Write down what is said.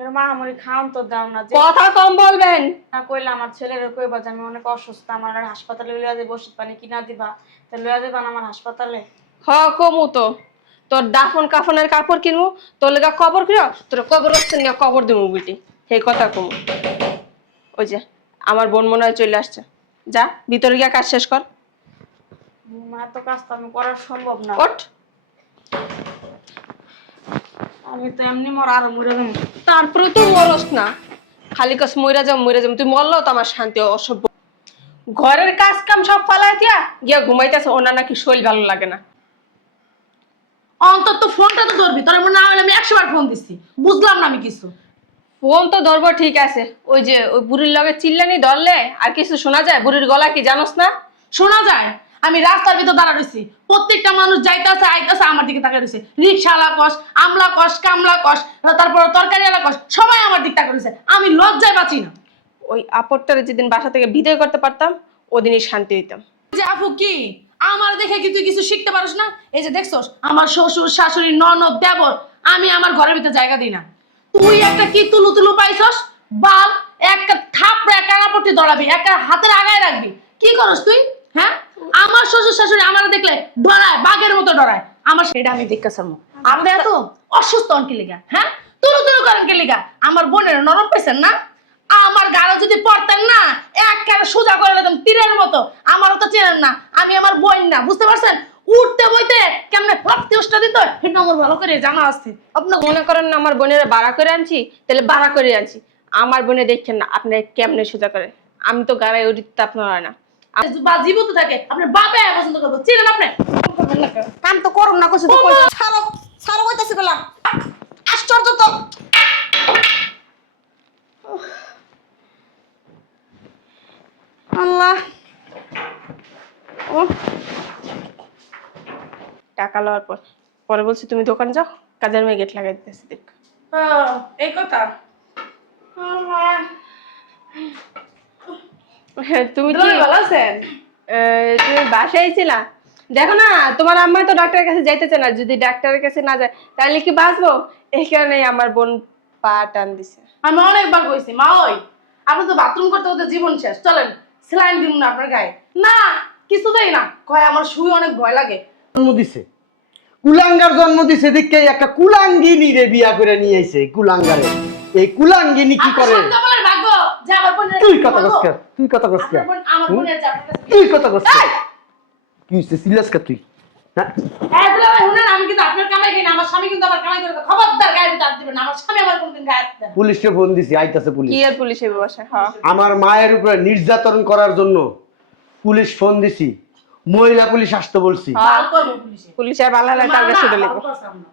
এর মা আমারে খাওন তো দাও না, কথা কম বলবেন। না কইলে আমার ছেলেরে কইবা যে আমি অনেক অসুস্থ, আমার আর হাসপাতালে লইয়া যাইব, ওষুধ পানি কিনা দিবা, তা লইয়া যাইবা না আমার হাসপাতালে? হ কমু তো, তোর দাফন কাফনের কাপড় কিনবো, তোর লেগা কবর কিনো, তোর কবর নিয়ে কবর দিব বিটি, সেই কথা কমু। ওই যে আমার বোন মনে হয় চলে আসছে, যা ভিতরে গিয়া কাজ শেষ কর। মা তো কাজ তো আমি করা সম্ভব না। ওঠ। আমি তো এমনি মোর আরো মরে যাবো। তারপরে তুই মরস না, খালি কাজ মইরা যাম, তুই মরলেও তো আমার শান্তি। অসভ্য, ঘরের কাজ কাম সব ফালাই দিয়া গিয়া ঘুমাইতেছে, ওনার নাকি শরীর ভালো লাগে না। অন্তত ফোনটা তো ধরবি, তোর মনে না হলে আমি 100 বার ফোন দিচ্ছি, বুঝলাম না আমি কিছু। ফোন তো ধরবো ঠিক আছে, ওই যে ওই বুড়ির লগে চিল্লানি ধরলে আর কিছু শোনা যায়? বুড়ির গলা কি জানোস না? শোনা যায়। আমি রাস্তার ভিতর দাঁড়া রয়েছি, প্রত্যেকটা মানুষ যাইতেছে আইতেছে আমার দিকে তাকিয়ে রয়েছে। রিক্সাওয়ালা কস, আমলা কস, কামলা কস, তারপর তরকারিওয়ালা কস, সবাই আমার দিক তাকিয়ে রয়েছে। আমি লজ্জায় বাঁচি না। ওই আপরটারে যেদিন বাসা থেকে বিদায় করতে পারতাম, ওদিনই শান্তি দিতাম। যে আপু কি আমার দেখে কি তুই কিছু শিখতে পারিস না? এই যে দেখছস আমার শ্বশুর শাশুড়ি ননদ দেবর, আমি আমার ঘরের ভিতরে জায়গা দিই না। তুই একটা কি তুলু তুলু পাইছস, বাল একটা থাপড়ে কানাপট্টি দড়াবি, একটা হাতের আগায় রাখবি। কি করস তুই? হ্যাঁ, আমার শ্বশুর শাশুড়ি আমার দেখলে ডরায়, বাঘের মতো ডরায়। আমার সেটা আমি দেখতেছাম। আপনি এত অসুস্থ অনকি লিগা, হ্যাঁ তুলু তুলু করেন কে লিগা? আমার বোনের নরম পেছেন না? আমার গাড়ো যদি পড়তেন না, একেবারে সোজা করে দিতাম তীরের মতো। আমারও তো চেনেন না, আমি আমার বোন না, বুঝতে পারছেন? উঠতে বইতে কেমনে ফাঁকতে উষ্টা দিত সেটা আমার ভালো করে জানা আছে। আপনার মনে করেন না আমার বোনের বাড়া করে আনছি, তাহলে বাড়া করে আনছি। আমার বোনে দেখছেন না আপনি কেমনে সোজা করে, আমি তো গাড়াই উঠিতে আপনার হয় না। বা জীবিত থাকে আপনার বাপে পছন্দ করবো, চিনেন আপনি? কাম তো করুন না, কইছি তো ছাড়ো ছাড়ো কইতাছি গেলাম। আশ্চর্য তো। আল্লাহ, ও টাকা লওয়ার পর পরে বলছি তুমি দোকান যাও, কাজের মেয়ে গেট লাগাই দিতেছি দেখ। এই কথা। তুমি কি ভালো আছেন? তুমি বাসায় ছিলা? দেখো না তোমার আম্মা তো ডাক্তারের কাছে যাইতেছে না, যদি ডাক্তারের কাছে না যায় তাহলে কি বাঁচবো? এই কারণেই আমার বোন পা টান দিছে। আমি অনেকবার কইছি মা, ওই আপনি তো বাথরুম করতে করতে জীবন শেষ, চলেন স্যালাইন দিন না আপনার গায়ে। না কিছুতেই না, কয় আমার শুই অনেক ভয় লাগে। জন্ম দিছে, কুলাঙ্গার জন্ম দিছে, দেখে একটা কুলাঙ্গিনী রে বিয়া করে নিয়ে আইছে। কুলাঙ্গারে এই কুলাঙ্গিনী কি করে? আপনার সন্তানের ভাগ্য যে আমার বোনের। তুই কথা কস কে? তুই কথা কস কে? আমার বোনের যে আপনার কাছে। তুই কথা কস কে? কি হইছে সিরিয়াস কা তুই? হ্যাঁ হ্যাঁ দুলা ভাই শুনেন, আমি কিন্তু আপনার কামাই কিনা, আমার স্বামী কিন্তু আমার কামাই করে। খবরদার গায়ে ভিতর দিবেন না, আমার স্বামী আমার কোনদিন গায়ে দেন। পুলিশকে ফোন দিছি, আইতাছে পুলিশ। কি আর পুলিশ এই বাসায়? হ্যাঁ আমার মায়ের উপরে নির্যাতন করার জন্য পুলিশ ফোন দিছি, মহিলা পুলিশ আসতে বলছি। বাল করব পুলিশে। পুলিশের বালা লাগে তার কাছে চলে বাল যাবো। করছাম না।